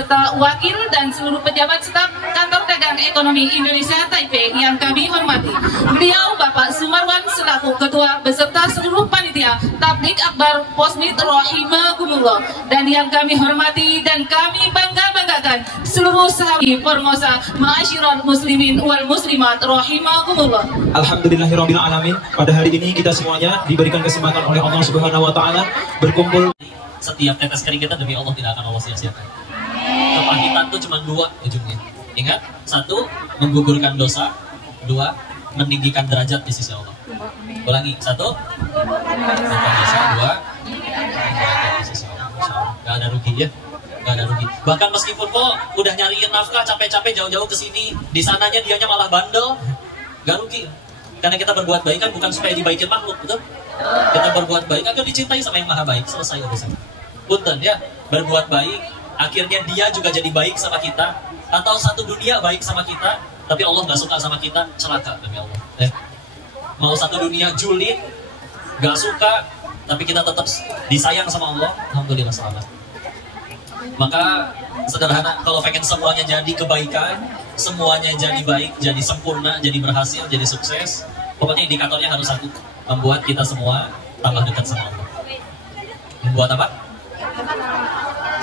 beserta wakil dan seluruh pejabat staf Kantor Dagang Ekonomi Indonesia Taipei yang kami hormati. Beliau Bapak Sumarwan selaku Ketua beserta seluruh panitia Tablik Akbar Posnit Rahimahumullah, dan yang kami hormati dan kami bangga-banggakan seluruh sahabat Formosa Ma'asyiral Muslimin wal Muslimat Rahimahumullah. Alhamdulillahirabbil alamin. Pada hari ini kita semuanya diberikan kesempatan oleh Allah Subhanahu wa taala berkumpul. Setiap tetes keringat demi Allah tidak akan Allah sia-siakan. Kepahitan itu cuma dua ujungnya. Ingat, satu, menggugurkan dosa. Dua, meninggikan derajat di sisi Allah. Ulangi, satu, meninggikan dosa. Dua, derajat di sisi Allah. Gak ada rugi ya, gak ada rugi. Bahkan meskipun kok udah nyariin nafkah capek-capek jauh-jauh ke sini, di sananya dianya malah bandel, gak rugi. Karena kita berbuat baik kan bukan supaya dibaikin makhluk, betul? Kita berbuat baik agar dicintai sama yang maha baik. Selesai urusan. Punten ya, berbuat baik akhirnya dia juga jadi baik sama kita, atau satu dunia baik sama kita tapi Allah gak suka sama kita, celaka demi Allah ya. Mau satu dunia julid gak suka tapi kita tetap disayang sama Allah, alhamdulillah selamat. Maka sederhana, kalau pengen semuanya jadi kebaikan, semuanya jadi baik, jadi sempurna, jadi berhasil, jadi sukses, pokoknya indikatornya harus satu, membuat kita semua tambah dekat sama Allah. Membuat apa?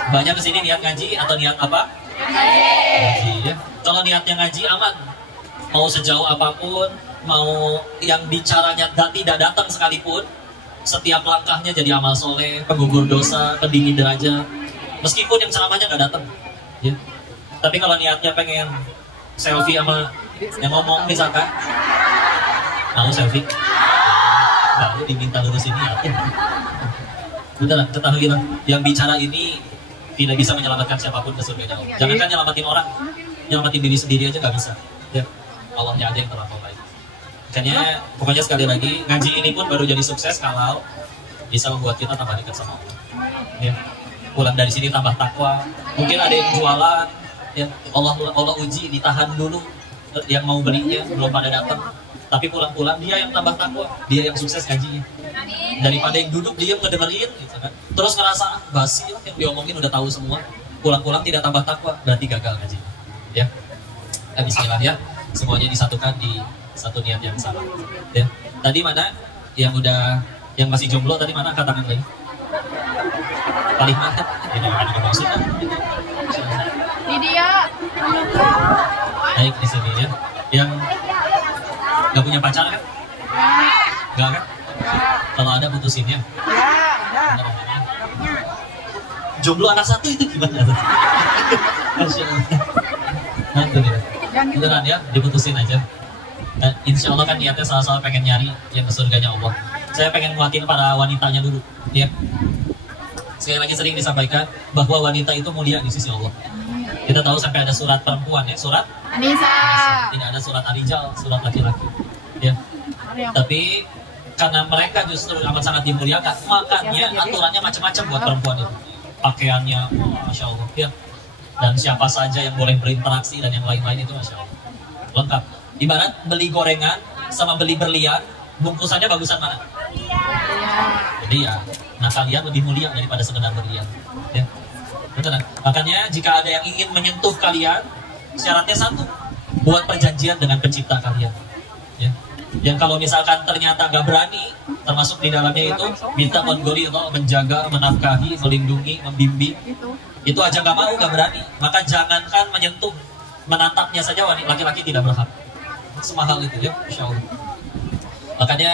Banyak kesini niat ngaji atau niat apa? Ngaji ya. Kalau niatnya ngaji aman, mau sejauh apapun, mau yang bicaranya tidak datang sekalipun, setiap langkahnya jadi amal soleh, penggugur dosa, pendingin derajat. Meskipun yang ceramahnya nggak datang, ya. Tapi kalau niatnya pengen selfie sama yang ngomong misalkan, mau selfie, baru diminta lurusin niatnya. Beneran, ketahuilah, yang bicara ini tidak bisa menyelamatkan siapapun ke surga Allah. Jangankan nyelamatin orang, nyelamatin diri sendiri aja nggak bisa. Ya, Allahnya aja yang terlampau baik. Makanya, pokoknya sekali lagi, ngaji ini pun baru jadi sukses kalau bisa membuat kita tambah dekat sama Allah. Ya. Pulang dari sini tambah takwa. Mungkin ada yang jualan, ya Allah uji, ditahan dulu yang mau belinya, belum pada datang. Tapi pulang-pulang dia yang tambah takwa, dia yang sukses ngajinya. Daripada yang duduk dia ngedengerin gitu kan. Terus ngerasa basi lah, yang diomongin udah tahu semua. Pulang-pulang tidak tambah takwa, berarti gagal ngaji. Ya. Bismillah ya. Semuanya disatukan di satu niat yang sama. Ya. Tadi mana yang udah yang masih jomblo tadi mana, angkat tangan lagi. Paling mana? Ini ada dimaksud kan? Di dia. Baik di sini ya. Yang gak punya pacar kan? Gak kan? Kalau ada putusin ya. Jomblo anak satu itu gimana? Masya Allah. Nah, itu dia. Beneran ya, diputusin aja. Nah, insya Allah kan niatnya salah-salah pengen nyari yang ke surganya Allah. Saya pengen nguatin para wanitanya dulu, ya. Sekali lagi sering disampaikan bahwa wanita itu mulia di sisi Allah. Kita tahu sampai ada surat perempuan ya, surat Nisa. Tidak ada surat Ar-Rijal, surat laki-laki. Ya. Tapi karena mereka justru amat sangat dimuliakan, makanya aturannya macam-macam buat perempuan itu. Pakaiannya, masya Allah, ya. Dan siapa saja yang boleh berinteraksi dan yang lain-lain itu, masya Allah, lengkap. Ibarat beli gorengan sama beli berlian, bungkusannya bagusan mana? Jadi ya, nah kalian lebih mulia daripada sekedar berlian. Ya. Betul. Makanya jika ada yang ingin menyentuh kalian, syaratnya satu, buat perjanjian dengan pencipta kalian. Ya. Yang kalau misalkan ternyata nggak berani, termasuk di dalamnya itu minta menjaga, menafkahi, melindungi, membimbing, itu aja nggak mau, nggak berani, maka jangankan menyentuh, menatapnya saja laki-laki tidak berhak. Semahal itu ya, insya Allah. Makanya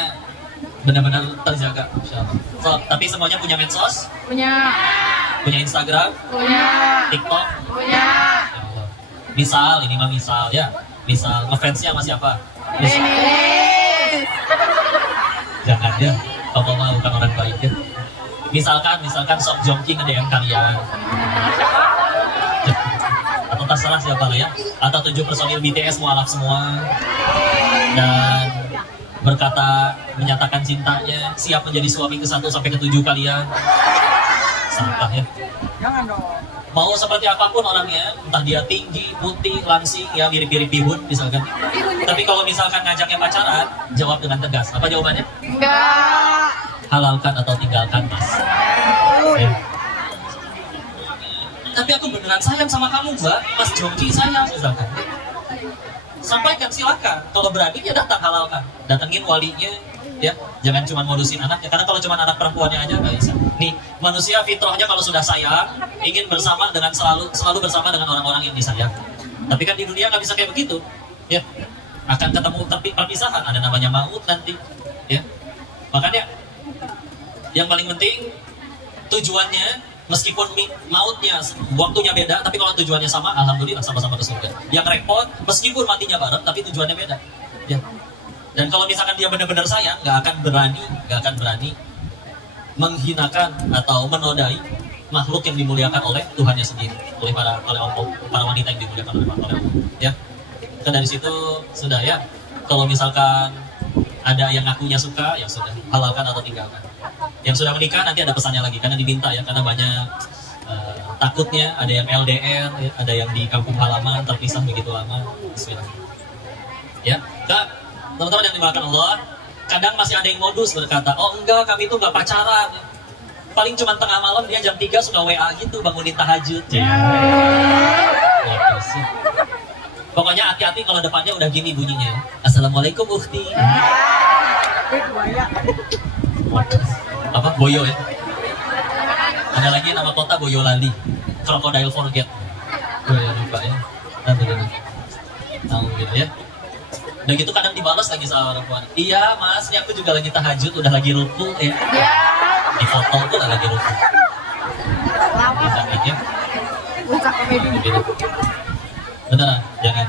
benar-benar terjaga, insya Allah. So, tapi semuanya punya medsos? Punya Instagram? Punya. TikTok? Punya. Ya Allah. Misal, ini mah misal ya. Misal, ngefansnya sama siapa? Jangan ya, kalau mau bukan orang baik ya. Misalkan Sok Jongki nge-DM kalian. Atau terserah siapa lah ya. Atau 7 personil BTS mualaf semua. Dan berkata, menyatakan cintanya, siap menjadi suami ke-1 sampai ke-7 kalian. Sampah ya. Jangan dong. Mau seperti apapun orangnya, entah dia tinggi, putih, langsing, ya mirip-mirip bihun misalkan. Tapi kalau misalkan ngajaknya pacaran, jawab dengan tegas. Apa jawabannya? Enggak. Halalkan atau tinggalkan, Mas. Ya. tapi aku beneran sayang sama kamu mbak, Mas Jongki sayang misalkan. Sampaikan, silakan. Kalau berani ya datang, halalkan. Datengin walinya, ya. Jangan cuma modusin anaknya. Karena kalau cuma anak perempuannya aja nggak bisa. Nih, manusia fitrahnya kalau sudah sayang, ingin bersama dengan selalu bersama dengan orang-orang yang disayang. Tapi kan di dunia nggak bisa kayak begitu, ya. Akan ketemu perpisahan, ada namanya maut nanti, ya. Makanya yang paling penting tujuannya. Meskipun mautnya, waktunya beda, tapi kalau tujuannya sama, alhamdulillah sama-sama ke surga. Yang repot, meskipun matinya bareng, tapi tujuannya beda. Ya. Dan kalau misalkan dia benar-benar sayang, nggak akan berani menghinakan atau menodai makhluk yang dimuliakan oleh Tuhannya sendiri, oleh para wanita yang dimuliakan oleh Allah. Ya. Dan dari situ sudah ya. Kalau misalkan ada yang akunya suka, ya sudah, halalkan atau tinggalkan. Yang sudah menikah nanti ada pesannya lagi karena diminta ya, karena banyak takutnya ada yang LDR, ya, ada yang di kampung halaman terpisah begitu lama. Bismillah. Ya, Kak, teman-teman yang dimuliakan Allah, kadang masih ada yang modus berkata, oh enggak, kami itu enggak pacaran. Paling cuma tengah malam dia jam 3 suka WA gitu, bangunin tahajud. Ya. Pokoknya hati-hati kalau depannya udah gini bunyinya. Assalamualaikum Ukti. Apa? Boyo ya? Ada lagi nama kota Boyolali. Crocodile Forget. Gue lupa ya. Nanti dulu. Tahu gitu ya. Dan gitu kadang dibalas lagi sama perempuan. Iya mas, ini aku juga lagi tahajud, udah lagi ruku ya. Di foto tuh udah lagi ruku. Jangan ya. Beneran, jangan.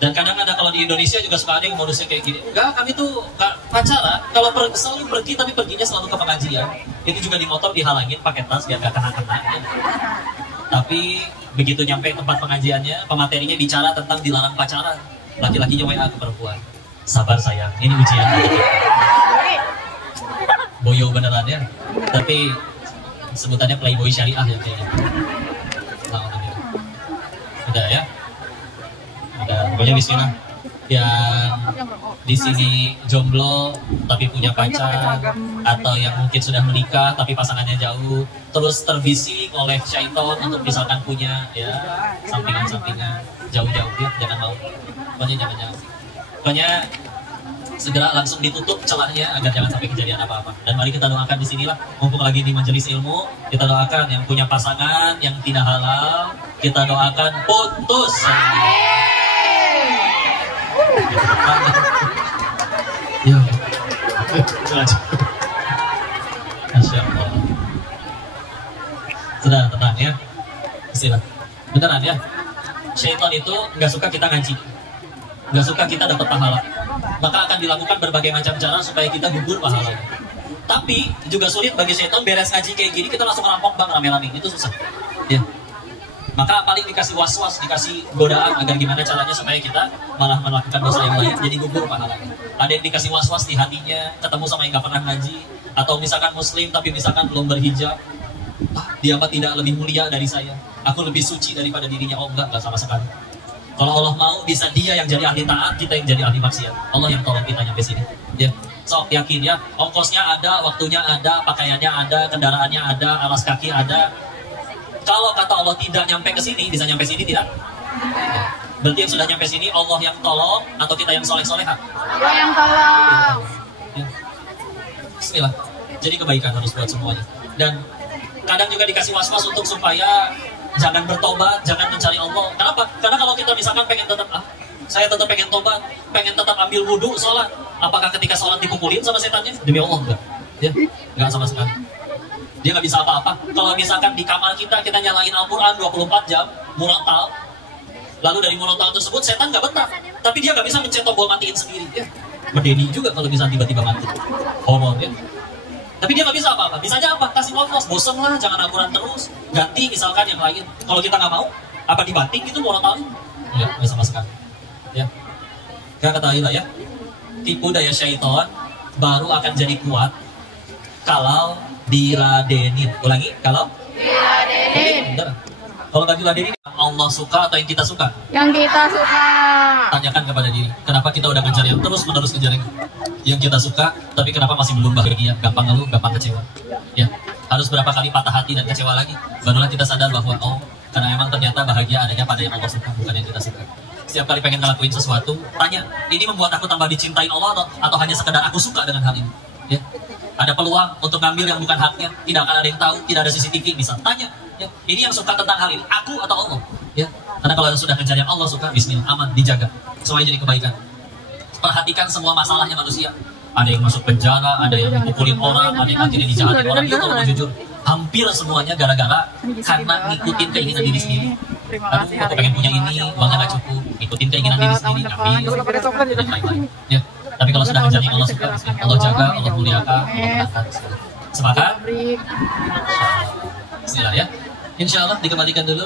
Dan kadang ada kalau di Indonesia juga suka ada yang modusnya kayak gini. Enggak, kami tuh gak pacaran. Kalau selalu pergi tapi perginya selalu ke pengajian. Itu juga di motor dihalangin pakai tas biar gak kena-kena. Ya. Tapi begitu nyampe tempat pengajiannya, pematerinya bicara tentang dilarang pacaran. Laki-lakinya WA ke perempuan. Sabar sayang, ini ujian. Boyo beneran ya. Tapi sebutannya playboy syariah ya kayaknya. Udah ya. Pokoknya bismillah. Yang di sini jomblo tapi punya pacar, atau yang mungkin sudah menikah tapi pasangannya jauh, terus terbisik oleh syaitan untuk misalkan punya ya sampingan-sampingan jauh-jauh, ya jangan mau. Pokoknya jangan jauh. Pokoknya segera langsung ditutup celahnya agar jangan sampai kejadian apa-apa. Dan mari kita doakan di sinilah, mumpung lagi di majelis ilmu, kita doakan yang punya pasangan yang tidak halal, kita doakan putus. Ya, Masya Allah. Sudah tenang ya. Istilah. Beneran ya. Syaitan itu nggak suka kita ngaji, nggak suka kita dapat pahala. Maka akan dilakukan berbagai macam cara supaya kita gugur pahalanya. Tapi juga sulit bagi syaitan beres ngaji kayak gini kita langsung rampok bang rame-rame, itu susah. Ya. Maka paling dikasih was-was, dikasih godaan agar gimana caranya supaya kita malah melakukan dosa yang lain, jadi gugur pahalanya. Ada yang dikasih was-was di hatinya, ketemu sama yang gak pernah ngaji, atau misalkan muslim tapi misalkan belum berhijab, dia apa tidak lebih mulia dari saya, aku lebih suci daripada dirinya. Oh enggak sama sekali. Kalau Allah mau bisa dia yang jadi ahli taat, kita yang jadi ahli maksiat. Allah yang tolong kita nyampe sini. Ya, sok yakin ya, ongkosnya ada, waktunya ada, pakaiannya ada, kendaraannya ada, alas kaki ada. Kalau kata Allah tidak nyampe ke sini, bisa nyampe sini tidak? Ya. Berarti yang sudah nyampe sini Allah yang tolong atau kita yang soleh-soleha? Allah yang tolong. Ya. Bismillah. Jadi kebaikan harus buat semuanya. Dan kadang juga dikasih was-was untuk supaya jangan bertobat, jangan mencari Allah. Kenapa? Karena kalau kita misalkan pengen tetap saya tetap pengen tobat, pengen tetap ambil wudhu, sholat. Apakah ketika sholat dipukulin sama setannya? Demi Allah enggak. Ya, enggak sama sekali. Dia nggak bisa apa-apa. Kalau misalkan di kamar kita nyalain Al-Quran 24 jam, murotal, lalu dari murotal tersebut setan nggak betah, tapi dia nggak bisa mencet tombol matiin sendiri. Ya, berdeni juga kalau bisa tiba-tiba mati. Horor ya. Tapi dia nggak bisa apa-apa. Bisanya apa? Kasih was-was, bosen lah, jangan Al-Quran terus. Ganti misalkan yang lain. Kalau kita nggak mau, apa dibanting gitu murotalnya? Ya, nggak sama sekali. Ya, nggak ketahui lah ya. Tipu daya syaitan baru akan jadi kuat kalau diladenin. Ulangi, kalau diladenin. Kalau nggak diladenin, Allah suka atau yang kita suka? Yang kita suka. Tanyakan kepada diri, kenapa kita udah ngejar yang terus-menerus ngejar yang kita suka, tapi kenapa masih belum bahagia? Gampang ngeluh, gampang kecewa. Ya, harus Harus berapa kali patah hati dan kecewa lagi, barulah kita sadar bahwa oh, karena memang ternyata bahagia adanya pada yang Allah suka, bukan yang kita suka. Setiap kali pengen ngelakuin sesuatu, tanya, ini membuat aku tambah dicintain Allah atau hanya sekedar aku suka dengan hal ini? Ya. Ada peluang untuk ngambil yang bukan haknya, tidak akan ada yang tahu, tidak ada CCTV, bisa tanya. Ya. Ini yang suka tentang hal ini, aku atau Allah? Ya. Karena kalau sudah ngejar yang Allah suka, bismillah, aman, dijaga. Semuanya jadi kebaikan. Perhatikan semua masalahnya manusia. Ada yang masuk penjara, ada yang dipukulin orang, ada yang akhirnya dijahatin orang. Itu kalau mau jujur, hampir semuanya gara-gara karena ngikutin keinginan diri sendiri. Aduh, aku pengen punya ini, uangnya gak cukup. Ngikutin keinginan diri sendiri, ngambil, dan lain-lain. Ya. Tapi kalau sudah ngejar yang Allah suka, Allah jaga, Allah muliakan, Allah menangkan. Semangat. Bismillah ya. Insya Allah dikembalikan dulu.